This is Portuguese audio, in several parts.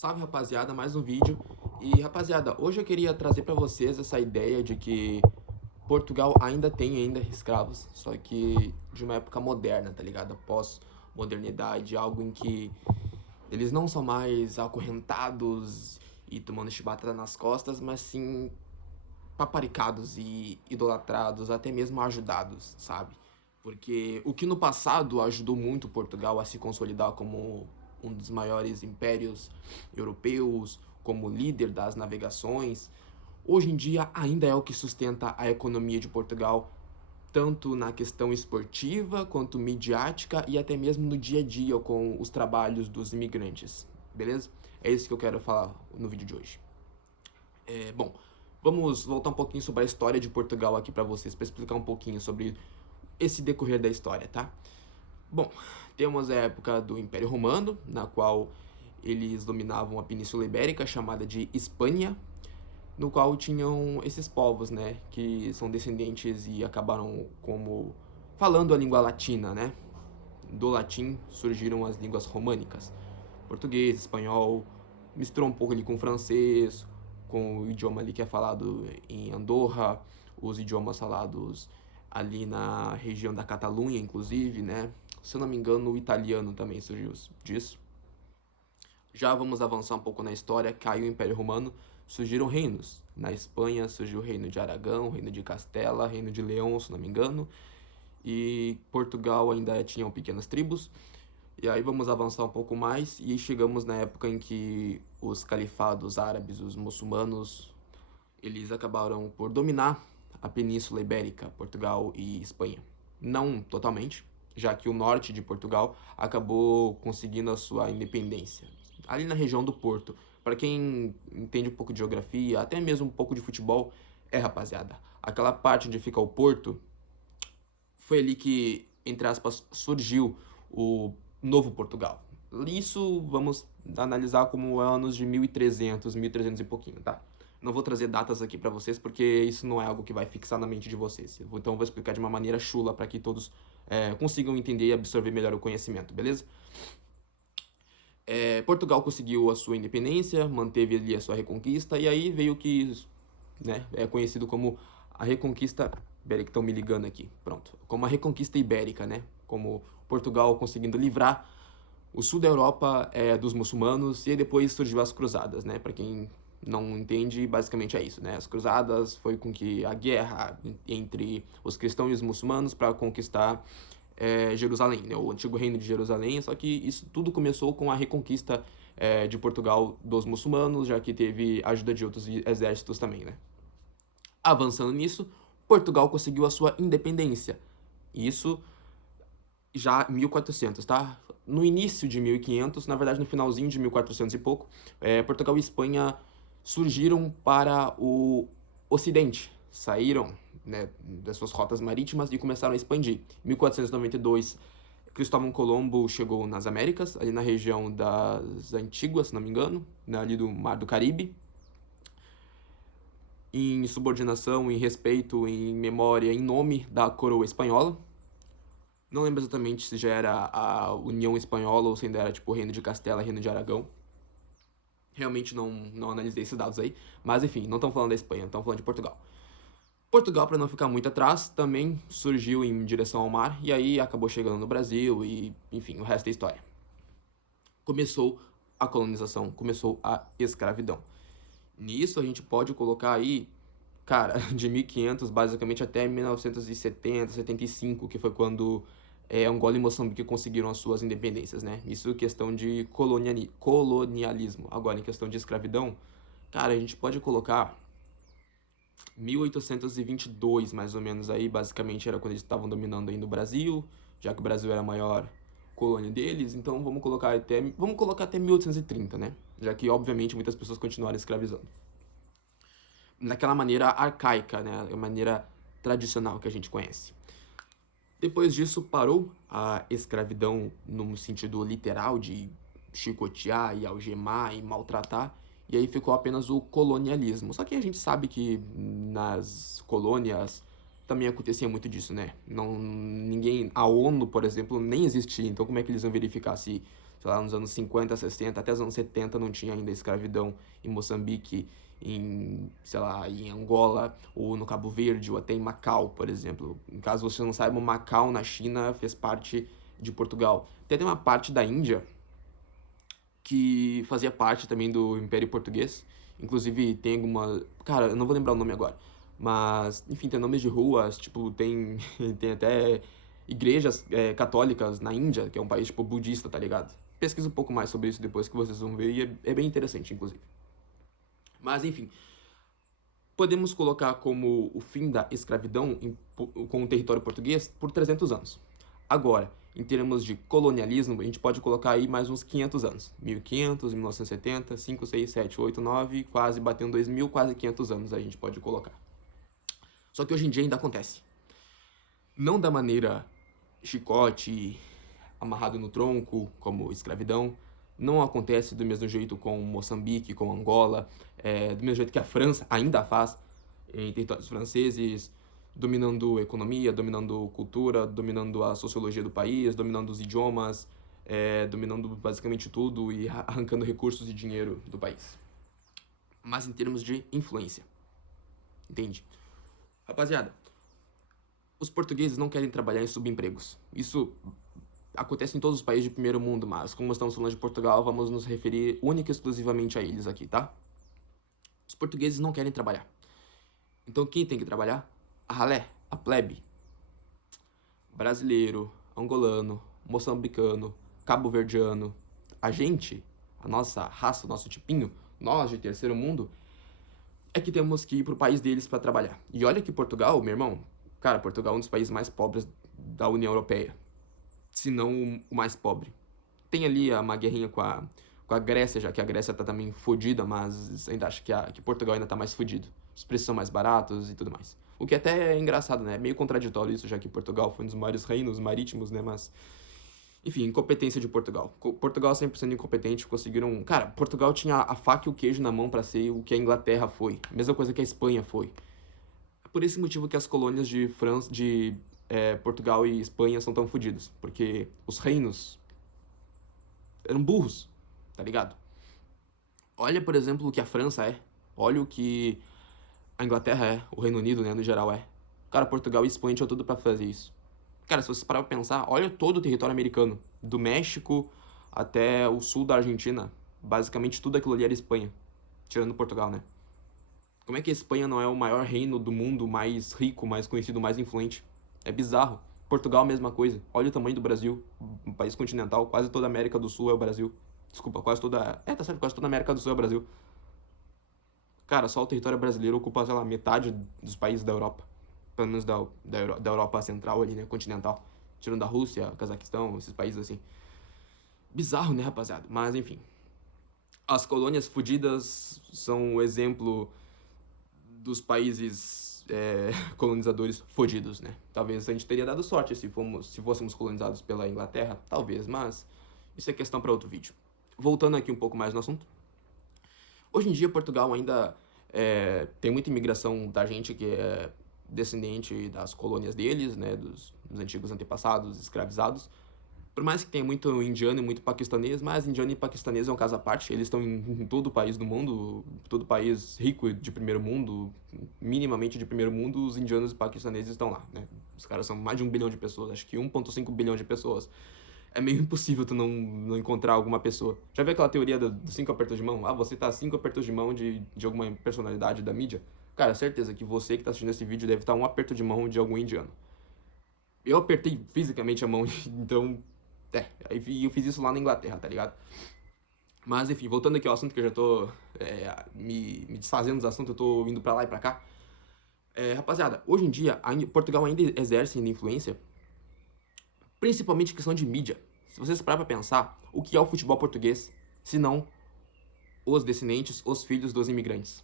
Salve rapaziada, mais um vídeo. E rapaziada, hoje eu queria trazer pra vocês essa ideia de que Portugal ainda tem escravos, só que de uma época moderna, tá ligado? Pós-modernidade, algo em que eles não são mais acorrentados e tomando chibatada nas costas, mas sim paparicados e idolatrados, até mesmo ajudados, sabe? Porque o que no passado ajudou muito Portugal a se consolidar como um dos maiores impérios europeus, como líder das navegações, hoje em dia ainda é o que sustenta a economia de Portugal, tanto na questão esportiva quanto midiática e até mesmo no dia a dia com os trabalhos dos imigrantes, beleza? É isso que eu quero falar no vídeo de hoje. Bom, vamos voltar um pouquinho sobre a história de Portugal aqui para vocês, para explicar um pouquinho sobre esse decorrer da história, tá? Bom, temos a época do Império Romano, na qual eles dominavam a Península Ibérica, chamada de Espanha, no qual tinham esses povos, né, que são descendentes e acabaram como falando a língua latina, né? Do latim surgiram as línguas românicas, português, espanhol, misturou um pouco ali com o francês, com o idioma ali que é falado em Andorra, os idiomas falados ali na região da Catalunha, inclusive, né? Se eu não me engano, o italiano também surgiu disso. Já vamos avançar um pouco na história, caiu o Império Romano, surgiram reinos. Na Espanha surgiu o reino de Aragão, o reino de Castela, o reino de Leão, se não me engano, e Portugal ainda tinham pequenas tribos. E aí vamos avançar um pouco mais e chegamos na época em que os califados árabes, os muçulmanos, eles acabaram por dominar a Península Ibérica, Portugal e Espanha. Não totalmente, já que o norte de Portugal acabou conseguindo a sua independência, ali na região do Porto. Para quem entende um pouco de geografia, até mesmo um pouco de futebol, rapaziada, aquela parte onde fica o Porto, foi ali que, entre aspas, surgiu o Novo Portugal. Isso vamos analisar como anos de 1300, 1300 e pouquinho, tá? Não vou trazer datas aqui pra vocês, porque isso não é algo que vai fixar na mente de vocês. Então eu vou explicar de uma maneira chula para que todos consigam entender e absorver melhor o conhecimento, beleza? Portugal conseguiu a sua independência, manteve ali a sua reconquista, e aí veio o que, né, é conhecido como a Reconquista. Peraí que estão me ligando aqui. Pronto. Como a Reconquista Ibérica, né? Como Portugal conseguindo livrar o sul da Europa dos muçulmanos, e aí depois surgiu as cruzadas, né? Para quem não entende, basicamente é isso, né? As cruzadas foi com que a guerra entre os cristãos e os muçulmanos para conquistar Jerusalém, né? O antigo reino de Jerusalém, só que isso tudo começou com a reconquista de Portugal dos muçulmanos, já que teve ajuda de outros exércitos também, né? Avançando nisso, Portugal conseguiu a sua independência. Isso já 1400, tá? No início de 1500, na verdade no finalzinho de 1400 e pouco, Portugal e Espanha surgiram para o Ocidente, saíram, né, das suas rotas marítimas e começaram a expandir. Em 1492, Cristóvão Colombo chegou nas Américas, ali na região das Antíguas, se não me engano, né, ali do Mar do Caribe, em subordinação, em respeito, em memória, em nome da coroa espanhola. Não lembro exatamente se já era a União Espanhola ou se ainda era tipo Reino de Castela, Reino de Aragão. Realmente não analisei esses dados aí. Mas enfim, não estão falando da Espanha, estão falando de Portugal. Portugal, para não ficar muito atrás, também surgiu em direção ao mar e aí acabou chegando no Brasil e, enfim, o resto é história. Começou a colonização, começou a escravidão. Nisso a gente pode colocar aí, cara, de 1500 basicamente até 1970, 75, que foi quando Angola e Moçambique conseguiram as suas independências, né? Isso questão de colonialismo. Agora, em questão de escravidão, cara, a gente pode colocar 1822, mais ou menos aí, basicamente era quando eles estavam dominando ainda o Brasil, já que o Brasil era a maior colônia deles, então vamos colocar até 1830, né? Já que obviamente muitas pessoas continuaram escravizando. Daquela maneira arcaica, né? A maneira tradicional que a gente conhece. Depois disso parou a escravidão no sentido literal de chicotear e algemar e maltratar, e aí ficou apenas o colonialismo. Só que a gente sabe que nas colônias também acontecia muito disso, né? Não, ninguém, a ONU, por exemplo, nem existia, então como é que eles vão verificar se sei lá, nos anos 50, 60, até os anos 70 não tinha ainda escravidão em Moçambique, em, sei lá, em Angola, ou no Cabo Verde, ou até em Macau, por exemplo. Em caso você não saiba, Macau, na China, fez parte de Portugal. Tem uma parte da Índia que fazia parte também do Império Português. Inclusive tem alguma... Cara, eu não vou lembrar o nome agora. Mas, enfim, tem nomes de ruas, tipo, tem, tem até igrejas católicas na Índia, que é um país, tipo, budista, tá ligado? Pesquisa um pouco mais sobre isso depois que vocês vão ver, e é bem interessante, inclusive. Mas, enfim, podemos colocar como o fim da escravidão com o território português por 300 anos. Agora, em termos de colonialismo, a gente pode colocar aí mais uns 500 anos. 1500, 1970, 5, 6, 7, 8, 9, quase batendo 2000, quase 500 anos a gente pode colocar. Só que hoje em dia ainda acontece. Não da maneira chicote, amarrado no tronco, como escravidão. Não acontece do mesmo jeito com Moçambique, com Angola, do mesmo jeito que a França ainda faz em territórios franceses, dominando economia, dominando cultura, dominando a sociologia do país, dominando os idiomas, dominando basicamente tudo e arrancando recursos e dinheiro do país. Mas em termos de influência, entende? Rapaziada, os portugueses não querem trabalhar em subempregos. Isso acontece em todos os países de primeiro mundo, mas como estamos falando de Portugal, vamos nos referir única e exclusivamente a eles aqui, tá? Os portugueses não querem trabalhar. Então quem tem que trabalhar? A ralé, a plebe. Brasileiro, angolano, moçambicano, cabo-verdiano. A gente, a nossa raça, o nosso tipinho, nós de terceiro mundo, é que temos que ir pro país deles para trabalhar. E olha que Portugal, meu irmão, cara, Portugal é um dos países mais pobres da União Europeia. Se não o mais pobre. Tem ali uma guerrinha com a Grécia, já que a Grécia tá também fodida, mas ainda acho que Portugal ainda tá mais fodido. Os preços são mais baratos e tudo mais. O que até é engraçado, né? É meio contraditório isso, já que Portugal foi um dos maiores reinos marítimos, né? Mas, enfim, incompetência de Portugal. Portugal 100% incompetente, conseguiram... Cara, Portugal tinha a faca e o queijo na mão para ser o que a Inglaterra foi. Mesma coisa que a Espanha foi. É por esse motivo que as colônias de Portugal e Espanha são tão fodidas. Porque os reinos eram burros, tá ligado? Olha, por exemplo, o que a França é. Olha o que a Inglaterra é. O Reino Unido, né, no geral é. Cara, Portugal e Espanha tinham tudo pra fazer isso. Cara, se você parar pra pensar, olha todo o território americano. Do México até o sul da Argentina. Basicamente tudo aquilo ali era Espanha. Tirando Portugal, né? Como é que a Espanha não é o maior reino do mundo, mais rico, mais conhecido, mais influente? É bizarro. Portugal, mesma coisa. Olha o tamanho do Brasil, um país continental, quase toda a América do Sul é o Brasil. Desculpa, quase toda... Tá certo, quase toda a América do Sul é o Brasil. Cara, só o território brasileiro ocupa, sei lá, metade dos países da Europa. Pelo menos da Europa Central ali, né, continental. Tirando a Rússia, Cazaquistão, esses países assim. Bizarro, né, rapaziada? Mas, enfim. As colônias fudidas são o exemplo dos países colonizadores fodidos, né? Talvez a gente teria dado sorte se fôssemos colonizados pela Inglaterra, talvez, mas isso é questão para outro vídeo. Voltando aqui um pouco mais no assunto. Hoje em dia, Portugal ainda tem muita imigração da gente que é descendente das colônias deles, né? Dos antigos antepassados escravizados. Por mais que tenha muito indiano e muito paquistanês, mas indiano e paquistanês é um caso à parte. Eles estão em todo o país do mundo, todo país rico de primeiro mundo, minimamente de primeiro mundo, os indianos e paquistaneses estão lá, né? Os caras são mais de 1 bilhão de pessoas, acho que 1,5 bilhão de pessoas. É meio impossível tu não encontrar alguma pessoa. Já viu aquela teoria dos 5 apertos de mão? Ah, você tá 5 apertos de mão de alguma personalidade da mídia? Cara, certeza que você que tá assistindo esse vídeo deve estar um aperto de mão de algum indiano. Eu apertei fisicamente a mão, então eu fiz isso lá na Inglaterra, tá ligado? Mas enfim, voltando aqui ao assunto, que eu já tô me desfazendo dos assuntos, eu tô indo pra lá e pra cá. Rapaziada, hoje em dia, Portugal ainda exerce influência, principalmente em questão de mídia. Se vocês pararem pra pensar, o que é o futebol português, se não os descendentes, os filhos dos imigrantes?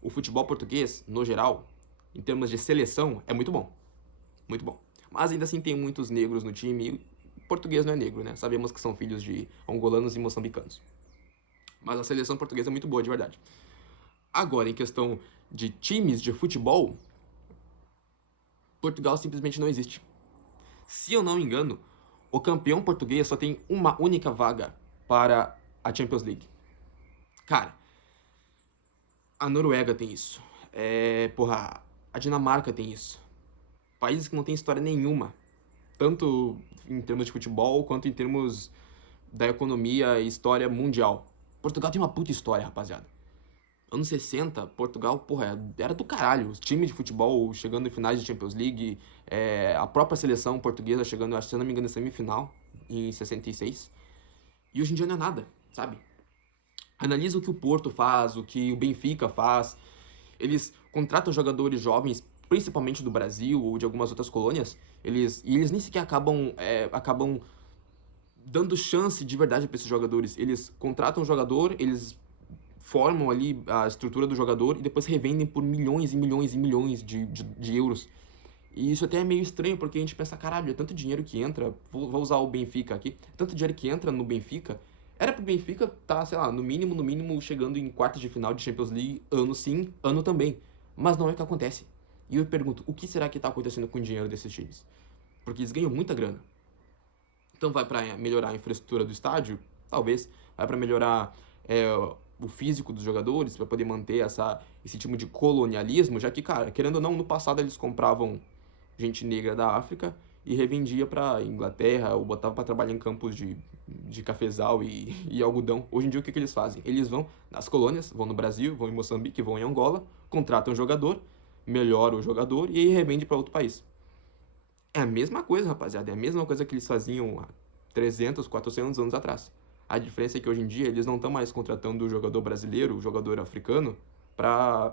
O futebol português, no geral, em termos de seleção, é muito bom. Muito bom. Mas ainda assim tem muitos negros no time. Português não é negro, né? Sabemos que são filhos de angolanos e moçambicanos. Mas a seleção portuguesa é muito boa, de verdade. Agora, em questão de times de futebol, Portugal simplesmente não existe. Se eu não me engano, O campeão português só tem uma única vaga para a Champions League. Cara, a Noruega tem isso. Porra, a Dinamarca tem isso. Países que não têm história nenhuma, tanto em termos de futebol quanto em termos da economia e história mundial. Portugal tem uma puta história, rapaziada. Anos 60, Portugal, porra, era do caralho. Os times de futebol chegando em finais de Champions League, a própria seleção portuguesa chegando, se eu não me engano, em semifinal, em 66. E hoje em dia não é nada, sabe? Analisa o que o Porto faz, o que o Benfica faz. Eles contratam jogadores jovens, principalmente do Brasil ou de algumas outras colônias, e eles nem sequer acabam dando chance de verdade para esses jogadores. Eles contratam um jogador, eles formam ali a estrutura do jogador e depois revendem por milhões e milhões e milhões de euros. E isso até é meio estranho, porque a gente pensa, caralho, é tanto dinheiro que entra, vou usar o Benfica aqui, tanto dinheiro que entra no Benfica, era pro Benfica tá, sei lá, no mínimo, chegando em quartas de final de Champions League, ano sim, ano também. Mas não é o que acontece. E eu pergunto, o que será que tá acontecendo com o dinheiro desses times? Porque eles ganham muita grana. Então vai para melhorar a infraestrutura do estádio? Talvez. Vai para melhorar o físico dos jogadores, para poder manter esse tipo de colonialismo, já que, cara, querendo ou não, no passado eles compravam gente negra da África e revendia para Inglaterra ou botava para trabalhar em campos de cafezal e algodão. Hoje em dia o que eles fazem? Eles vão nas colônias, vão no Brasil, vão em Moçambique, vão em Angola, contratam um jogador, melhora o jogador e aí revende para outro país. É a mesma coisa, rapaziada. É a mesma coisa que eles faziam há 300, 400 anos atrás. A diferença é que hoje em dia eles não estão mais contratando o jogador brasileiro, o jogador africano, pra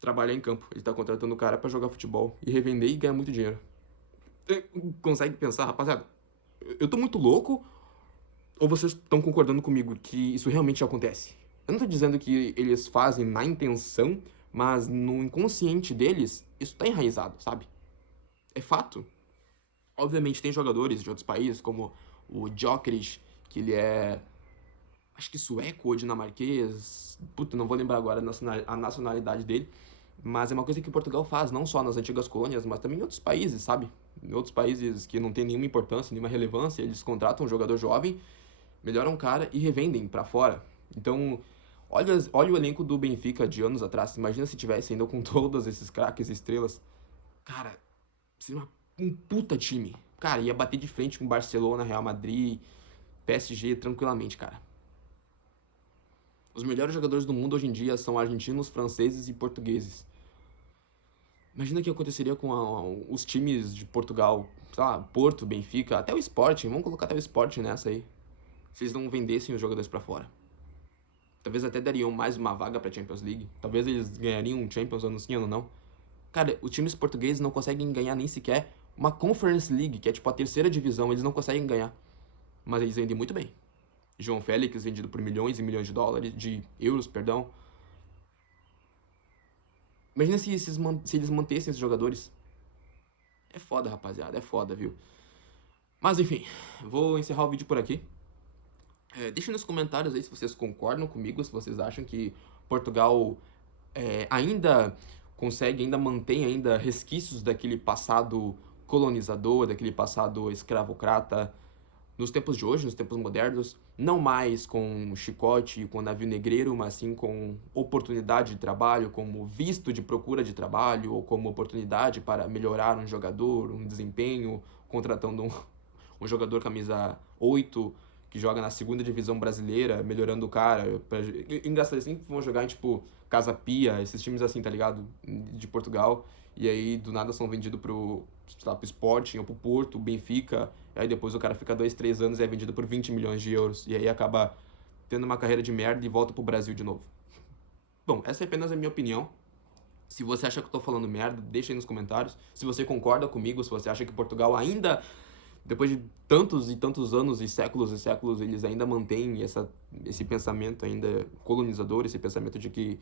trabalhar em campo. Ele tá contratando o cara pra jogar futebol e revender e ganhar muito dinheiro. Consegue pensar, rapaziada? Eu tô muito louco ou vocês estão concordando comigo que isso realmente acontece? Eu não tô dizendo que eles fazem na intenção, mas no inconsciente deles, isso tá enraizado, sabe? É fato. Obviamente tem jogadores de outros países, como o Gyökeres, que ele é, acho que sueco ou dinamarquês, puta, não vou lembrar agora a nacionalidade dele, mas é uma coisa que Portugal faz, não só nas antigas colônias, mas também em outros países, sabe? Em outros países que não tem nenhuma importância, nenhuma relevância, eles contratam um jogador jovem, melhoram o cara e revendem pra fora. Então, olha o elenco do Benfica de anos atrás, imagina se tivesse ainda com todos esses craques e estrelas. Cara, seria um puta time. Cara, ia bater de frente com Barcelona, Real Madrid, PSG tranquilamente, cara. Os melhores jogadores do mundo hoje em dia são argentinos, franceses e portugueses. Imagina o que aconteceria com os times de Portugal, sei lá, Porto, Benfica, até o Sporting, vamos colocar até o Sporting nessa aí. Se eles não vendessem os jogadores pra fora. Talvez até dariam mais uma vaga pra Champions League. Talvez eles ganhariam um Champions ano sim, ano não. Cara, os times portugueses não conseguem ganhar nem sequer uma Conference League, que é tipo a terceira divisão, eles não conseguem ganhar. Mas eles vendem muito bem. João Félix vendido por milhões e milhões de dólares, de euros, perdão. Imagina se eles mantessem esses jogadores. É foda, rapaziada, é foda, viu? Mas enfim, vou encerrar o vídeo por aqui. Deixem nos comentários aí se vocês concordam comigo, se vocês acham que Portugal ainda consegue, ainda mantém ainda resquícios daquele passado colonizador, daquele passado escravocrata nos tempos de hoje, nos tempos modernos, não mais com chicote e com navio negreiro, mas sim com oportunidade de trabalho, como visto de procura de trabalho, ou como oportunidade para melhorar um jogador, um desempenho, contratando um jogador camisa 8 que joga na segunda divisão brasileira, melhorando o cara. Engraçado assim, vão jogar em tipo Casa Pia, esses times assim, tá ligado? De Portugal. E aí do nada são vendidos pro Sporting ou pro Porto, Benfica. E aí depois o cara fica 2, 3 anos e é vendido por 20 milhões de euros. E aí acaba tendo uma carreira de merda e volta pro Brasil de novo. Bom, essa é apenas a minha opinião. Se você acha que eu tô falando merda, deixa aí nos comentários. Se você concorda comigo, se você acha que Portugal ainda, depois de tantos e tantos anos e séculos, eles ainda mantêm esse pensamento ainda colonizador, esse pensamento de que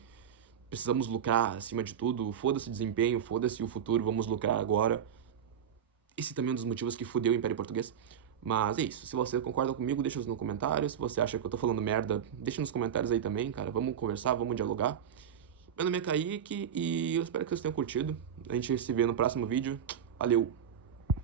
precisamos lucrar acima de tudo, foda-se o desempenho, foda-se o futuro, vamos lucrar agora. Esse também é um dos motivos que fudeu o Império Português. Mas é isso, se você concorda comigo, deixa nos comentários. Se você acha que eu tô falando merda, deixa nos comentários aí também, cara. Vamos conversar, vamos dialogar. Meu nome é Kaique e eu espero que vocês tenham curtido. A gente se vê no próximo vídeo. Valeu!